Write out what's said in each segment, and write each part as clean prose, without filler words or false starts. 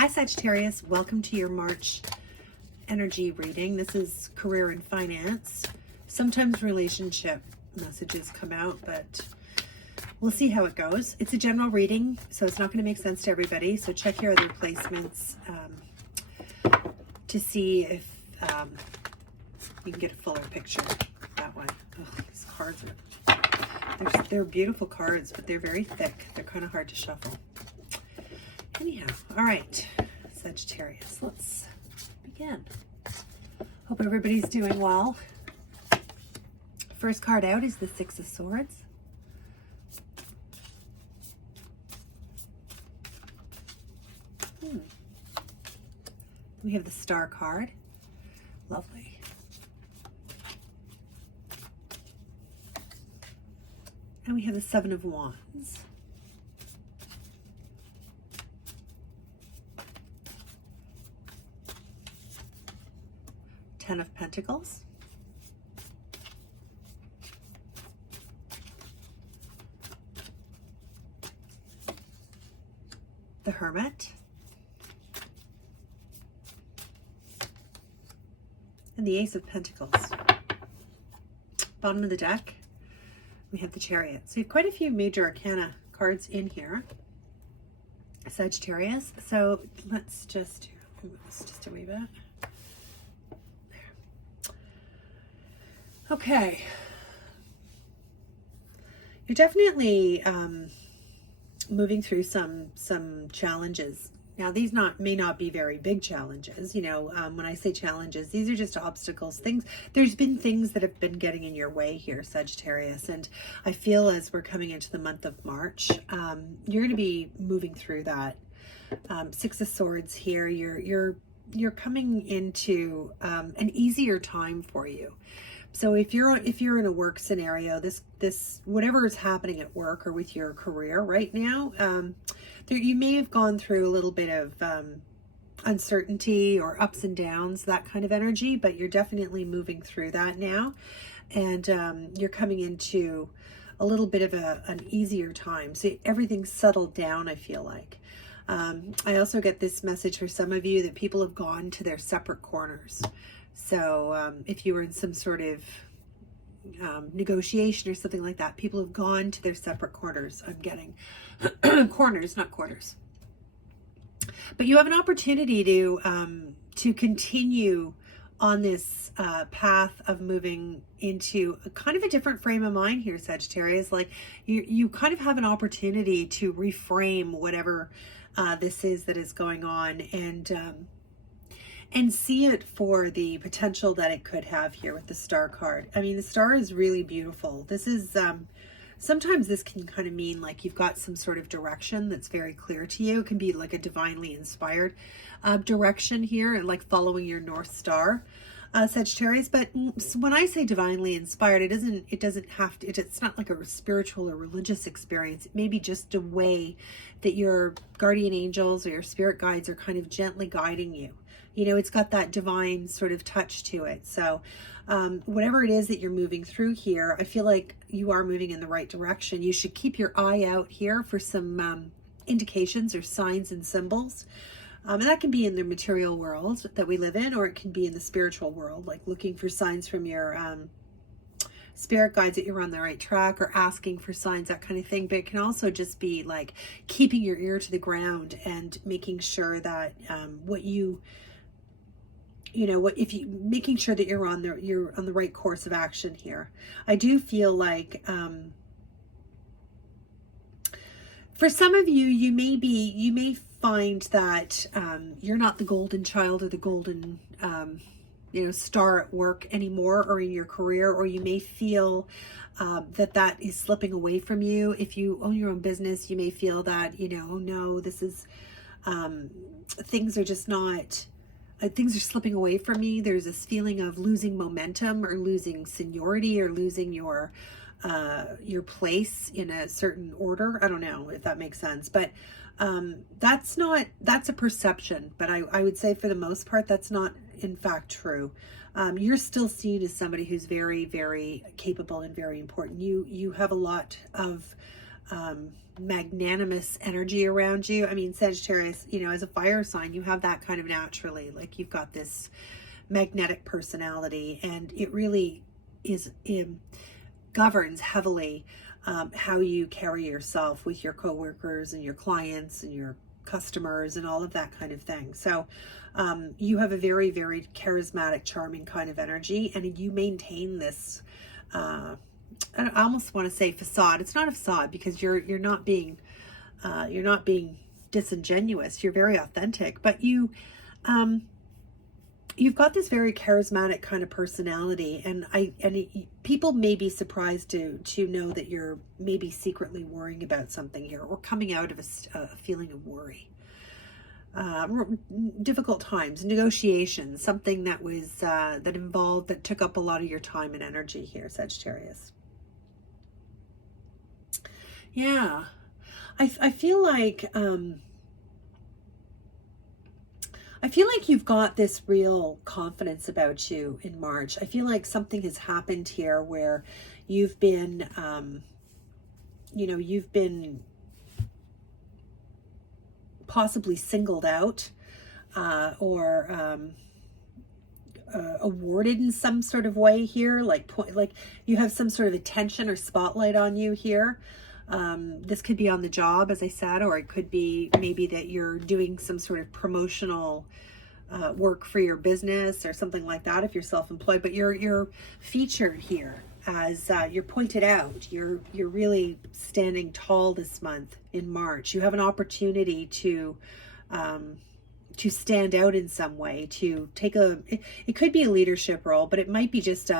Hi Sagittarius, welcome to your March energy reading. This is career and finance. Sometimes relationship messages come out, but we'll see how it goes. It's a general reading, so it's not going to make sense to everybody. So check your other placements to see if you can get a fuller picture that way. Oh, these cards are, they're beautiful cards, but they're very thick. They're kind of hard to shuffle. Anyhow, all right, Sagittarius, let's begin. Hope everybody's doing well. First card out is the Six of Swords. We have the Star card. Lovely. And we have the Seven of Wands. Ten of Pentacles. The Hermit. And the Ace of Pentacles. Bottom of the deck, we have the Chariot. So you have quite a few major arcana cards in here, Sagittarius. So let's just move this just a wee bit. Okay, you're definitely moving through some challenges. Now, these may not be very big challenges. You know, when I say challenges, these are just obstacles. Things. There's been things that have been getting in your way here, Sagittarius, and I feel as we're coming into the month of March, you're going to be moving through that. Six of Swords here. You're coming into an easier time for you. So if you're in a work scenario, this whatever is happening at work or with your career right now, you may have gone through a little bit of uncertainty or ups and downs, that kind of energy, but you're definitely moving through that now, and you're coming into a little bit of an easier time. So everything's settled down, I feel like. I also get this message for some of you that people have gone to their separate corners. So if you were in some sort of negotiation or something like that, people have gone to their separate corners. I'm getting corners, not quarters. But you have an opportunity to continue on this path of moving into a kind of a different frame of mind here, Sagittarius. Like you kind of have an opportunity to reframe whatever this is that is going on, and see it for the potential that it could have here with the Star card. I mean, the Star is really beautiful. This is, sometimes this can kind of mean like you've got some sort of direction that's very clear to you. It can be like a divinely inspired direction here, like following your North Star, Sagittarius. But when I say divinely inspired, it doesn't have to, it's not like a spiritual or religious experience. It may be just a way that your guardian angels or your spirit guides are kind of gently guiding you. You know, it's got that divine sort of touch to it. So whatever it is that you're moving through here, I feel like you are moving in the right direction. You should keep your eye out here for some indications or signs and symbols. And that can be in the material world that we live in, or it can be in the spiritual world, like looking for signs from your spirit guides that you're on the right track, or asking for signs, that kind of thing. But it can also just be like keeping your ear to the ground and making sure that making sure that you're on the right course of action here. I do feel like for some of you, you may find that you're not the golden child or the golden star at work anymore, or in your career, or you may feel that is slipping away from you. If you own your own business, you may feel that, oh no, this is things are just not. Things are slipping away from me. There's this feeling of losing momentum, or losing seniority, or losing your place in a certain order. I don't know if that makes sense, but that's a perception. But I would say for the most part, that's not in fact true. You're still seen as somebody who's very, very capable and very important. You have a lot of magnanimous energy around you. I mean, Sagittarius, you know, as a fire sign, you have that kind of naturally, like you've got this magnetic personality, and it really is governs heavily how you carry yourself with your coworkers and your clients and your customers and all of that kind of thing. So you have a very, very charismatic, charming kind of energy, and you maintain this I almost want to say facade. It's not a facade, because you're not being disingenuous. You're very authentic, but you've got this very charismatic kind of personality, and people may be surprised to know that you're maybe secretly worrying about something here, or coming out of a feeling of worry. Difficult times, negotiations, something that was that took up a lot of your time and energy here, Sagittarius. Yeah, I feel like you've got this real confidence about you in March. I feel like something has happened here where you've been, you've been possibly singled out or awarded in some sort of way here, like you have some sort of attention or spotlight on you here. This could be on the job, as I said, or it could be maybe that you're doing some sort of promotional work for your business or something like that if you're self-employed. But you're featured here as you're pointed out. You're really standing tall this month in March. You have an opportunity to stand out in some way, to take it could be a leadership role, but it might be just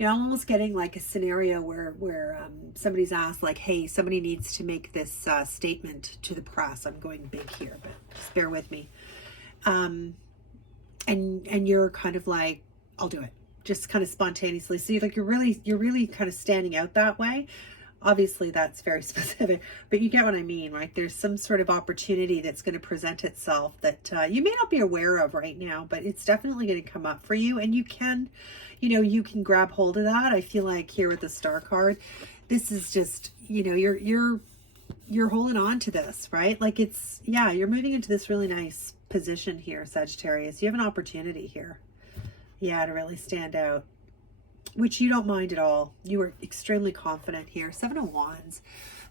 almost getting like a scenario where somebody's asked, like, hey, somebody needs to make this statement to the press. I'm going big here, but just bear with me. And you're kind of like, I'll do it, just kind of spontaneously. So you're really kind of standing out that way. Obviously, that's very specific, but you get what I mean, right? There's some sort of opportunity that's going to present itself that you may not be aware of right now, but it's definitely going to come up for you, and you can grab hold of that. I feel like here with the Star card, this is just, you're holding on to this, right? Like you're moving into this really nice position here, Sagittarius. You have an opportunity here, to really stand out, which you don't mind at all. You are extremely confident here. 7 of Wands.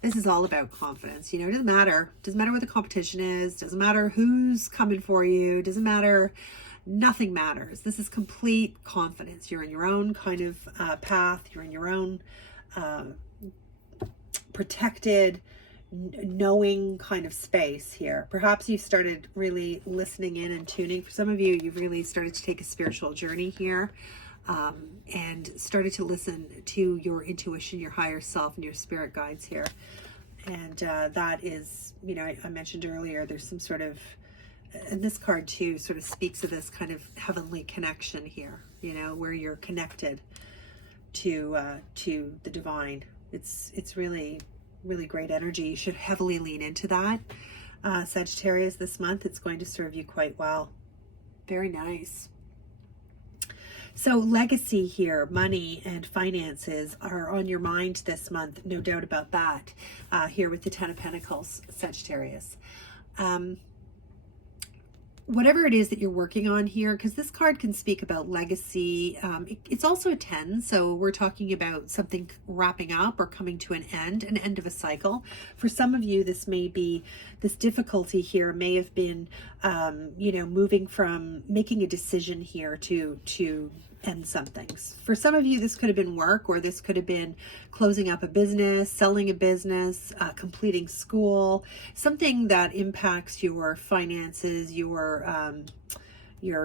This is all about confidence. It doesn't matter. Doesn't matter what the competition is. Doesn't matter who's coming for you. Doesn't matter. Nothing matters. This is complete confidence. You're in your own kind of path. You're in your own protected, knowing kind of space here. Perhaps you've started really listening in and tuning. For some of you, you've really started to take a spiritual journey here. And started to listen to your intuition, your higher self, and your spirit guides here. And that is, I mentioned earlier, there's some sort of, and this card too sort of speaks of this kind of heavenly connection here, where you're connected to the divine. It's really, really great energy. You should heavily lean into that, Sagittarius, this month. It's going to serve you quite well. Very nice. So legacy here, money and finances are on your mind this month, no doubt about that, here with the 10 of Pentacles, Sagittarius. Whatever it is that you're working on here, because this card can speak about legacy. It's also a 10, so we're talking about something wrapping up or coming to an end of a cycle. For some of you, this difficulty here may have been, moving from making a decision here to end something. For some of you, this could have been work, or this could have been closing up a business, selling a business, completing school, something that impacts your finances, your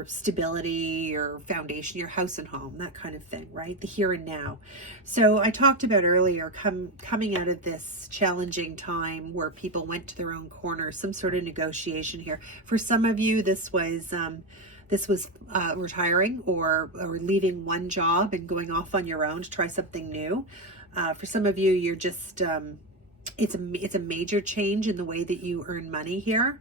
stability, your foundation, your house and home, that kind of thing, right? The here and now. So I talked about earlier, coming out of this challenging time where people went to their own corner, some sort of negotiation here. For some of you, this was retiring or leaving one job and going off on your own to try something new. For some of you, you're just, it's a major change in the way that you earn money here.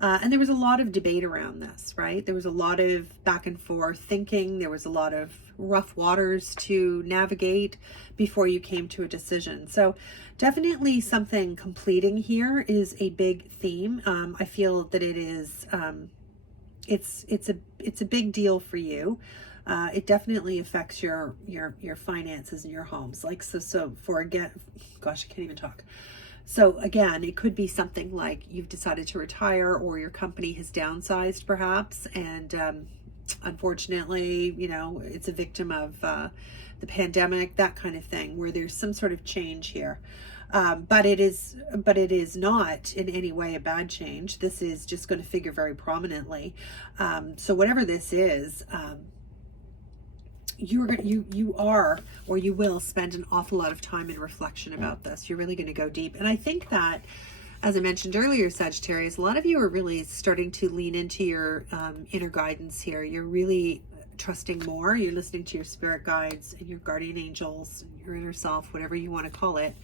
And there was a lot of debate around this, right? There was a lot of back and forth thinking. There was a lot of rough waters to navigate before you came to a decision. So definitely something completing here is a big theme. I feel that it is, it's a big deal for you. It definitely affects your finances and your homes. Like, so for, again, gosh, I can't even talk. So again, it could be something like you've decided to retire, or your company has downsized perhaps. And unfortunately, you know, it's a victim of the pandemic, that kind of thing, where there's some sort of change here. But it is not in any way a bad change. This is just going to figure very prominently. So whatever this is, you are, or you will spend an awful lot of time in reflection about this. You're really going to go deep. And I think that, as I mentioned earlier, Sagittarius, a lot of you are really starting to lean into your inner guidance here. You're really trusting more. You're listening to your spirit guides and your guardian angels, your inner self, whatever you want to call it.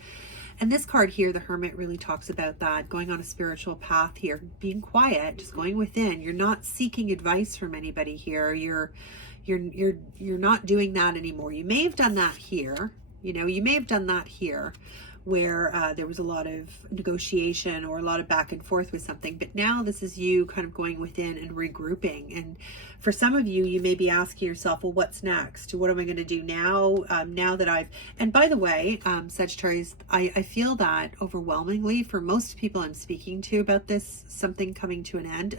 And this card here, the Hermit, really talks about that, going on a spiritual path here, being quiet, just going within. You're not seeking advice from anybody here. You're not doing that anymore. You may have done that here. You know, you may have done that here, where there was a lot of negotiation or a lot of back and forth with something. But now this is you kind of going within and regrouping. And for some of you, you may be asking yourself, well, what's next? What am I going to do now? Now that I've, and by the way, Sagittarius, I feel that overwhelmingly for most people I'm speaking to about this, something coming to an end,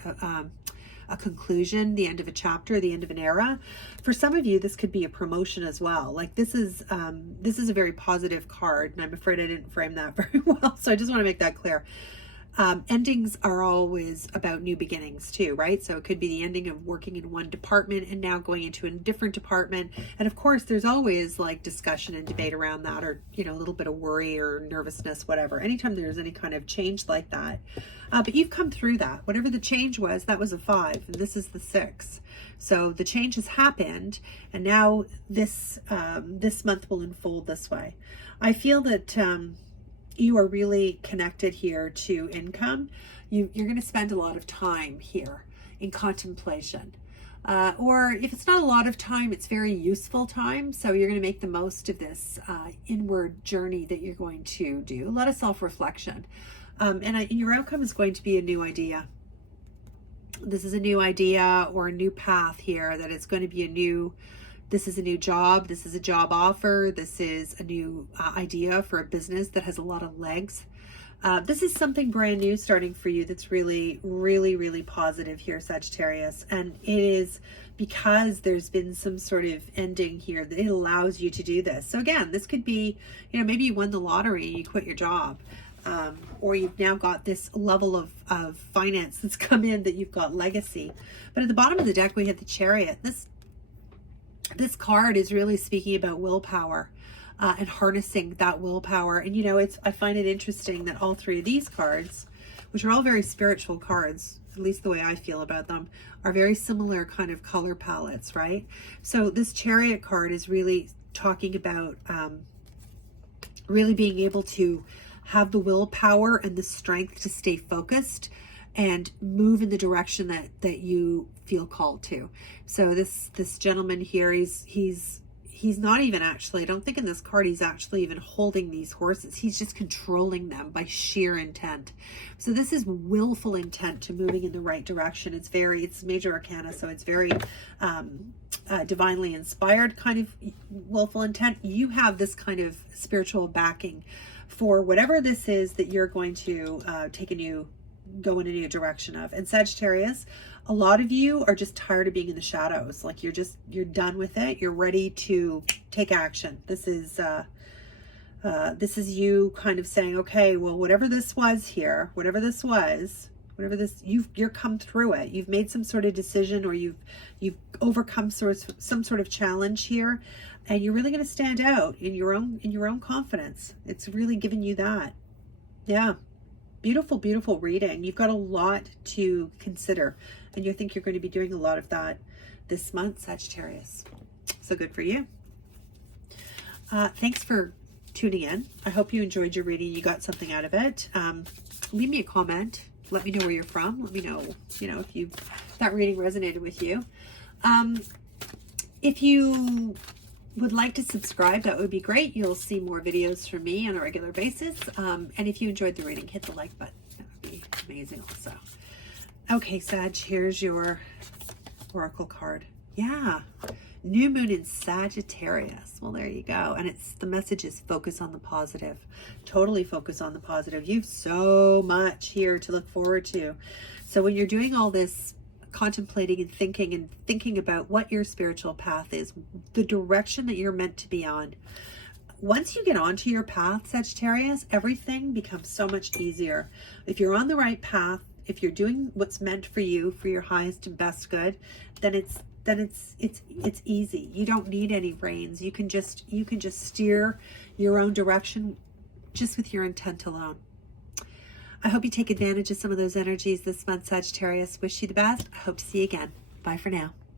a conclusion, the end of a chapter, the end of an era. For some of you, this could be a promotion as well. Like this is a very positive card, and I'm afraid I didn't frame that very well. So I just want to make that clear. Endings are always about new beginnings too, right? So it could be the ending of working in one department and now going into a different department. And of course, there's always like discussion and debate around that, or, you know, a little bit of worry or nervousness, whatever. Anytime there's any kind of change like that. But you've come through that. Whatever the change was, that was a 5, and this is the 6. So the change has happened, and now this month will unfold this way. I feel that you are really connected here to income. You're going to spend a lot of time here in contemplation. Or if it's not a lot of time, it's very useful time. So you're going to make the most of this inward journey that you're going to do. A lot of self-reflection. And your outcome is going to be a new idea. This is a new idea or a new path here, that it's going to be this is a new job. This is a job offer. This is a new idea for a business that has a lot of legs. This is something brand new starting for you that's really, really, really positive here, Sagittarius. And it is because there's been some sort of ending here that it allows you to do this. So again, this could be, you know, maybe you won the lottery and you quit your job. Or you've now got this level of finance that's come in, that you've got legacy. But at the bottom of the deck, we have the Chariot. This card is really speaking about willpower and harnessing that willpower. And, you know, I find it interesting that all 3 of these cards, which are all very spiritual cards, at least the way I feel about them, are very similar kind of color palettes, right? So this Chariot card is really talking about really being able to have the willpower and the strength to stay focused and move in the direction that you feel called to. So this gentleman here, he's not even actually, I don't think in this card he's actually even holding these horses. He's just controlling them by sheer intent. So this is willful intent to moving in the right direction. It's major arcana, so it's very divinely inspired kind of willful intent. You have this kind of spiritual backing for whatever this is that you're going to go in a new direction of. And Sagittarius, a lot of you are just tired of being in the shadows. Like you're done with it. You're ready to take action. This is you kind of saying, okay, well, whatever this was here, you're come through it. You've made some sort of decision, or you've overcome some sort of challenge here, and you're really going to stand out in your own confidence. It's really giving you that. Yeah. Beautiful, beautiful reading. You've got a lot to consider, and you think you're going to be doing a lot of that this month, Sagittarius. So good for you. Thanks for tuning in. I hope you enjoyed your reading. You got something out of it. Leave me a comment. let me know where you're from. Let me know, if that reading resonated with you. If you would like to subscribe, that would be great. You'll see more videos from me on a regular basis. And if you enjoyed the reading, hit the like button. That would be amazing also. Okay, Sag, here's your oracle card. Yeah, new moon in Sagittarius. Well, there you go. And the message is focus on the positive. Totally focus on the positive. You've so much here to look forward to. So when you're doing all this contemplating and thinking about what your spiritual path is, the direction that you're meant to be on, once you get onto your path, Sagittarius, everything becomes so much easier. If you're on the right path, if you're doing what's meant for you, for your highest and best good, then it's easy. You don't need any reins. You can just steer your own direction just with your intent alone. I hope you take advantage of some of those energies this month, Sagittarius. Wish you the best. I hope to see you again. Bye for now.